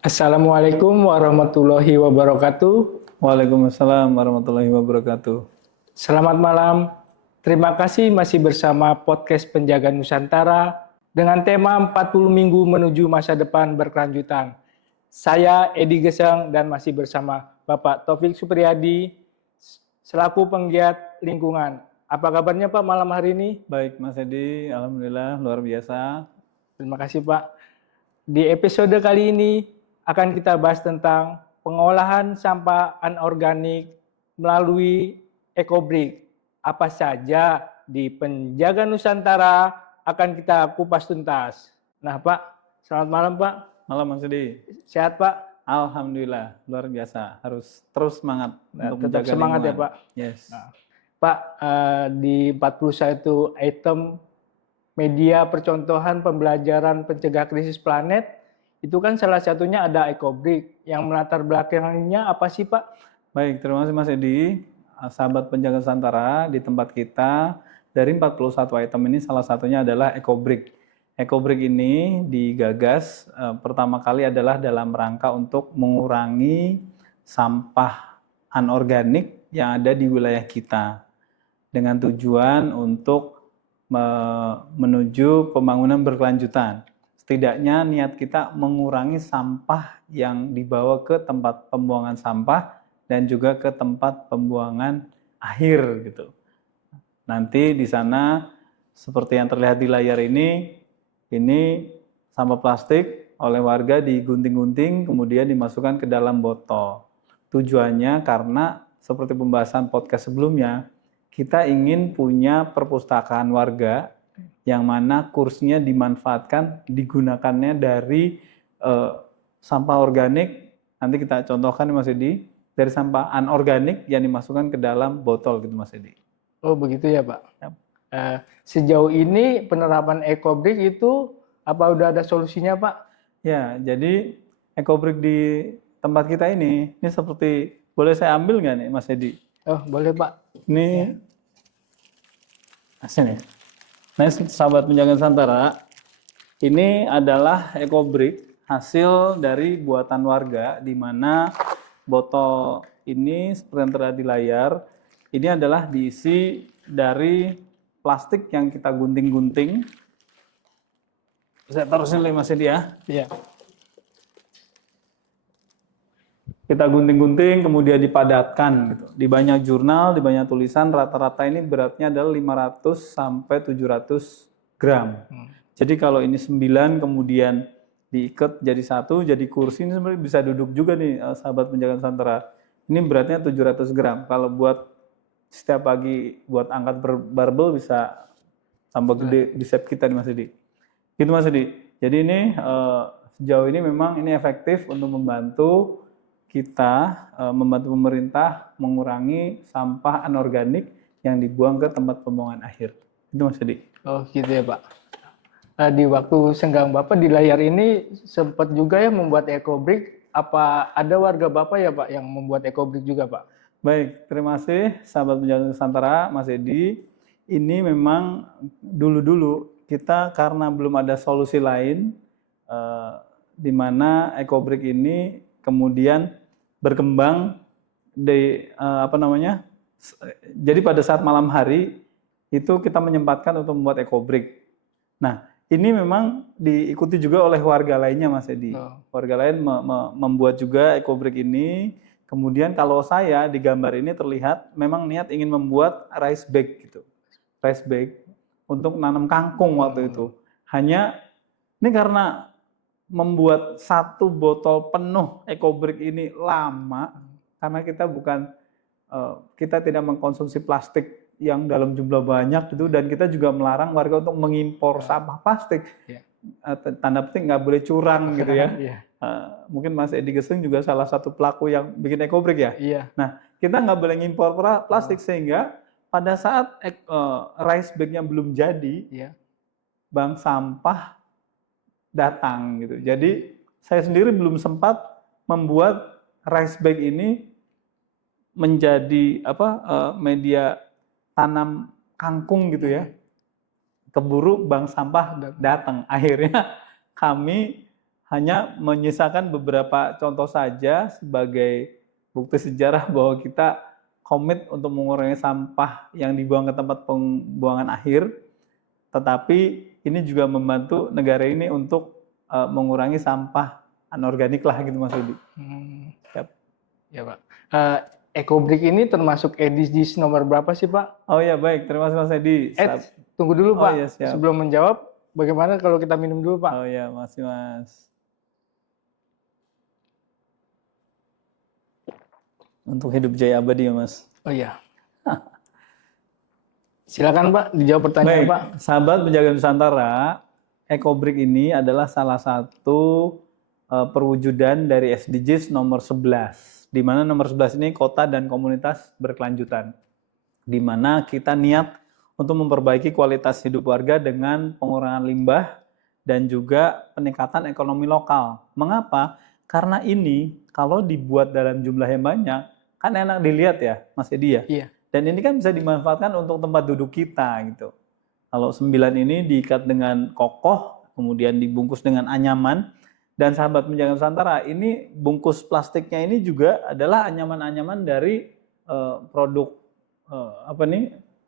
Assalamualaikum warahmatullahi wabarakatuh. Waalaikumsalam warahmatullahi wabarakatuh. Selamat malam. Terima kasih masih bersama podcast Penjaga Nusantara dengan tema 40 minggu menuju masa depan berkelanjutan. Saya Edi Gesang dan masih bersama Bapak Taufik Supriyadi selaku penggiat lingkungan. Apa kabarnya Pak malam hari ini? Baik Mas Edi, alhamdulillah luar biasa. Terima kasih Pak. Di episode kali ini akan kita bahas tentang pengolahan sampah anorganik melalui ekobrik. Apa saja di Penjaga Nusantara akan kita kupas tuntas. Nah Pak, selamat malam Pak. Malam Mas Edi. Sehat Pak? Alhamdulillah luar biasa. Harus terus semangat untuk Tetap menjaga semangat lingkungan. ya Pak. Yes. Nah, Pak, di 41 item media percontohan pembelajaran pencegah krisis planet, itu kan salah satunya ada ekobrik. Yang melatar belakangnya apa sih Pak? Baik, terima kasih Mas Edi. Sahabat Penjaga Nusantara, di tempat kita dari 41 item ini salah satunya adalah ekobrik. Ekobrik ini digagas pertama kali adalah dalam rangka untuk mengurangi sampah anorganik yang ada di wilayah kita dengan tujuan untuk menuju pembangunan berkelanjutan. Setidaknya niat kita mengurangi sampah yang dibawa ke tempat pembuangan sampah dan juga ke tempat pembuangan akhir gitu. Nanti di sana seperti yang terlihat di layar ini sampah plastik oleh warga digunting-gunting kemudian dimasukkan ke dalam botol. Tujuannya karena seperti pembahasan podcast sebelumnya, kita ingin punya perpustakaan warga yang mana kursinya dimanfaatkan, digunakannya dari sampah organik. Nanti kita contohkan Mas Edi, dari sampah anorganik yang dimasukkan ke dalam botol gitu Mas Edi. Oh begitu ya Pak. Yap. Sejauh ini penerapan ekobrik itu apa udah ada solusinya Pak? Ya, jadi ekobrik di tempat kita ini seperti, boleh saya ambil nggak nih Mas Edi? Oh boleh Pak. Ini sini. Nah, sahabat Penjaga Nusantara, ini adalah ekobrik hasil dari buatan warga, di mana botol ini seperti yang terlihat di layar, ini adalah diisi dari plastik yang kita gunting-gunting. Saya taruh sini Mas Edi ya. Iya. Kita gunting-gunting kemudian dipadatkan gitu. Di banyak jurnal, di banyak tulisan rata-rata ini beratnya adalah 500 sampai 700 gram. Jadi kalau ini 9 kemudian diikat jadi satu, jadi kursi, ini sebenarnya bisa duduk juga nih sahabat Penjaga Nusantara. Ini beratnya 700 gram. Kalau buat setiap pagi buat angkat barbel bisa tambah gede bicep kita nih Mas Edi. Gitu Mas Edi. Jadi ini sejauh ini memang ini efektif untuk membantu kita, membantu pemerintah mengurangi sampah anorganik yang dibuang ke tempat pembuangan akhir. Itu Mas Edi. Oh gitu ya Pak. Di waktu senggang Bapak di layar ini sempat juga ya membuat ekobrik. Apa ada warga Bapak ya Pak yang membuat ekobrik juga Pak? Baik, terima kasih sahabat Penjaga Nusantara, Mas Edi. Ini memang dulu-dulu kita karena belum ada solusi lain, di mana ekobrik ini kemudian berkembang jadi pada saat malam hari itu kita menyempatkan untuk membuat ekobrik. Nah, ini memang diikuti juga oleh warga lainnya Mas Edi. Warga lain membuat juga ekobrik ini. Kemudian kalau saya di gambar ini terlihat memang niat ingin membuat rice bag gitu. Rice bag untuk nanam kangkung waktu itu. Hanya ini karena membuat satu botol penuh ekobrik ini lama, karena kita tidak mengkonsumsi plastik yang dalam jumlah banyak gitu, dan kita juga melarang warga untuk mengimpor sampah plastik. Tanda petik nggak boleh curang gitu ya. Mungkin Mas Edi Geseng juga salah satu pelaku yang bikin ekobrik ya. Nah, kita nggak boleh ngimpor plastik sehingga pada saat rice bag-nya belum jadi, bank sampah datang gitu. Jadi saya sendiri belum sempat membuat rice bag ini menjadi media tanam kangkung gitu ya. Keburu bank sampah datang. Akhirnya kami hanya menyisakan beberapa contoh saja sebagai bukti sejarah bahwa kita komit untuk mengurangi sampah yang dibuang ke tempat pembuangan akhir, tetapi ini juga membantu negara ini untuk mengurangi sampah anorganik lah gitu Mas Edi. Yep. Ya Pak. Ecobrik ini termasuk SDGs nomor berapa sih Pak? Oh ya baik, terima kasih Mas Edi. Tunggu dulu Pak, ya, sebelum menjawab, bagaimana kalau kita minum dulu Pak? Oh ya, masih Mas. Untuk hidup jaya abadi ya Mas. Oh iya. Silakan Pak, dijawab pertanyaan baik, Pak. Sahabat Penjaga Nusantara, Ecobrik ini adalah salah satu perwujudan dari SDGs nomor 11. Di mana nomor 11 ini kota dan komunitas berkelanjutan. Di mana kita niat untuk memperbaiki kualitas hidup warga dengan pengurangan limbah dan juga peningkatan ekonomi lokal. Mengapa? Karena ini kalau dibuat dalam jumlah yang banyak, kan enak dilihat ya, Mas Edi ya. Iya. Dan ini kan bisa dimanfaatkan untuk tempat duduk kita gitu. Kalau 9 ini diikat dengan kokoh, kemudian dibungkus dengan anyaman. Dan sahabat Penjaga Nusantara, ini bungkus plastiknya ini juga adalah anyaman-anyaman dari produk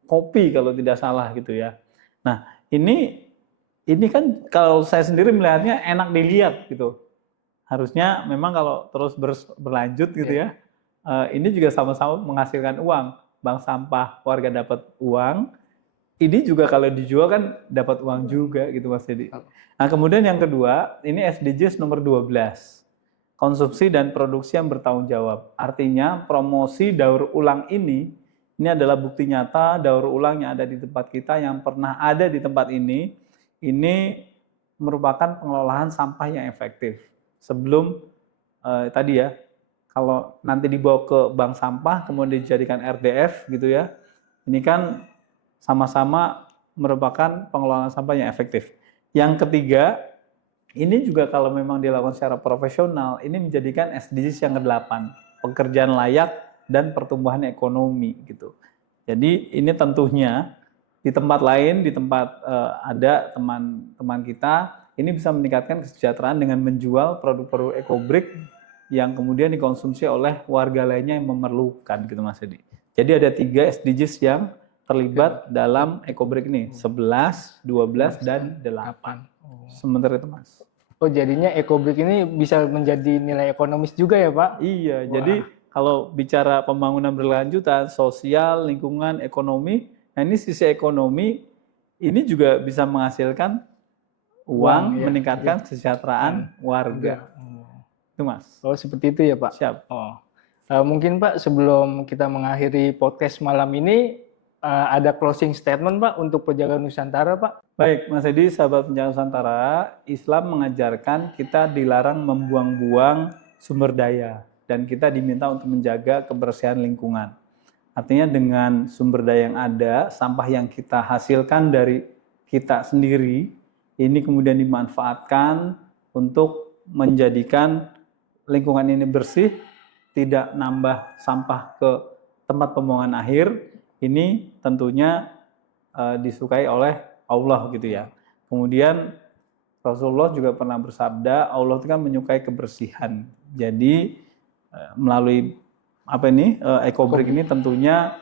kopi kalau tidak salah gitu ya. Nah ini kan kalau saya sendiri melihatnya enak dilihat gitu. Harusnya memang kalau terus berlanjut gitu ya, ini juga sama-sama menghasilkan uang. Bank sampah, warga dapat uang. Ini juga kalau dijual kan dapat uang juga gitu Mas Edi. Nah kemudian yang kedua, ini SDGs nomor 12. Konsumsi dan produksi yang bertanggung jawab. Artinya promosi daur ulang ini adalah bukti nyata daur ulang yang ada di tempat kita, yang pernah ada di tempat ini merupakan pengelolaan sampah yang efektif. Sebelum tadi ya, kalau nanti dibawa ke bank sampah, kemudian dijadikan RDF gitu ya, ini kan sama-sama merupakan pengelolaan sampah yang efektif. Yang ketiga, ini juga kalau memang dilakukan secara profesional, ini menjadikan SDGs yang ke-8, pekerjaan layak dan pertumbuhan ekonomi gitu. Jadi ini tentunya di tempat lain, di tempat ada teman-teman kita, ini bisa meningkatkan kesejahteraan dengan menjual produk-produk Ecobrik yang kemudian dikonsumsi oleh warga lainnya yang memerlukan gitu Mas Edi. Jadi ada 3 SDGs yang terlibat dalam Ecobrik ini, 11, 12, dan 8. Sementara itu Mas. Oh jadinya Ecobrik ini bisa menjadi nilai ekonomis juga ya Pak? Iya, jadi kalau bicara pembangunan berkelanjutan, sosial, lingkungan, ekonomi, nah ini sisi ekonomi, ini juga bisa menghasilkan uang ya, meningkatkan kesejahteraan warga. Itu Mas. Oh seperti itu ya Pak? Siap. Mungkin Pak sebelum kita mengakhiri podcast malam ini, ada closing statement Pak untuk Penjaga Nusantara Pak? Baik Mas Edi, sahabat Penjaga Nusantara, Islam mengajarkan kita dilarang membuang-buang sumber daya dan kita diminta untuk menjaga kebersihan lingkungan. Artinya dengan sumber daya yang ada, sampah yang kita hasilkan dari kita sendiri, ini kemudian dimanfaatkan untuk menjadikan lingkungan ini bersih, tidak nambah sampah ke tempat pembuangan akhir. Ini tentunya disukai oleh Allah gitu ya. Kemudian Rasulullah juga pernah bersabda, Allah itu kan menyukai kebersihan. Jadi melalui Ecobrik ini tentunya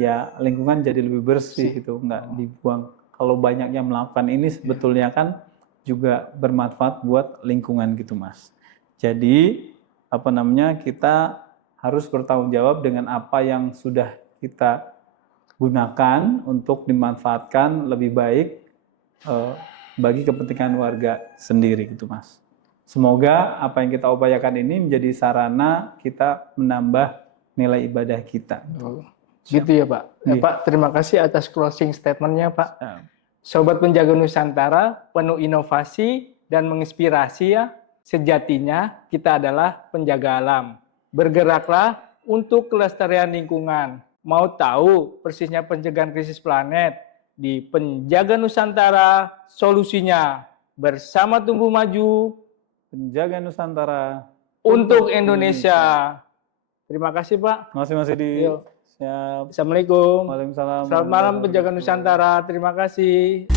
ya lingkungan jadi lebih bersih gitu, nggak dibuang. Kalau banyaknya melakukan ini sebetulnya kan juga bermanfaat buat lingkungan gitu Mas. Jadi kita harus bertanggung jawab dengan apa yang sudah kita gunakan untuk dimanfaatkan lebih baik bagi kepentingan warga sendiri gitu Mas. Semoga apa yang kita upayakan ini menjadi sarana kita menambah nilai ibadah kita. Gitu ya Pak. Pak, terima kasih atas closing statement-nya Pak. Sobat Penjaga Nusantara, penuh inovasi dan menginspirasi ya. Sejatinya kita adalah penjaga alam. Bergeraklah untuk kelestarian lingkungan. Mau tahu persisnya pencegahan krisis planet? Di Penjaga Nusantara, solusinya bersama tumbuh maju. Penjaga Nusantara untuk Indonesia. Terima kasih Pak. Terima kasih Mas Edi. Assalamualaikum. Waalaikumsalam. Selamat malam Penjaga Nusantara. Terima kasih.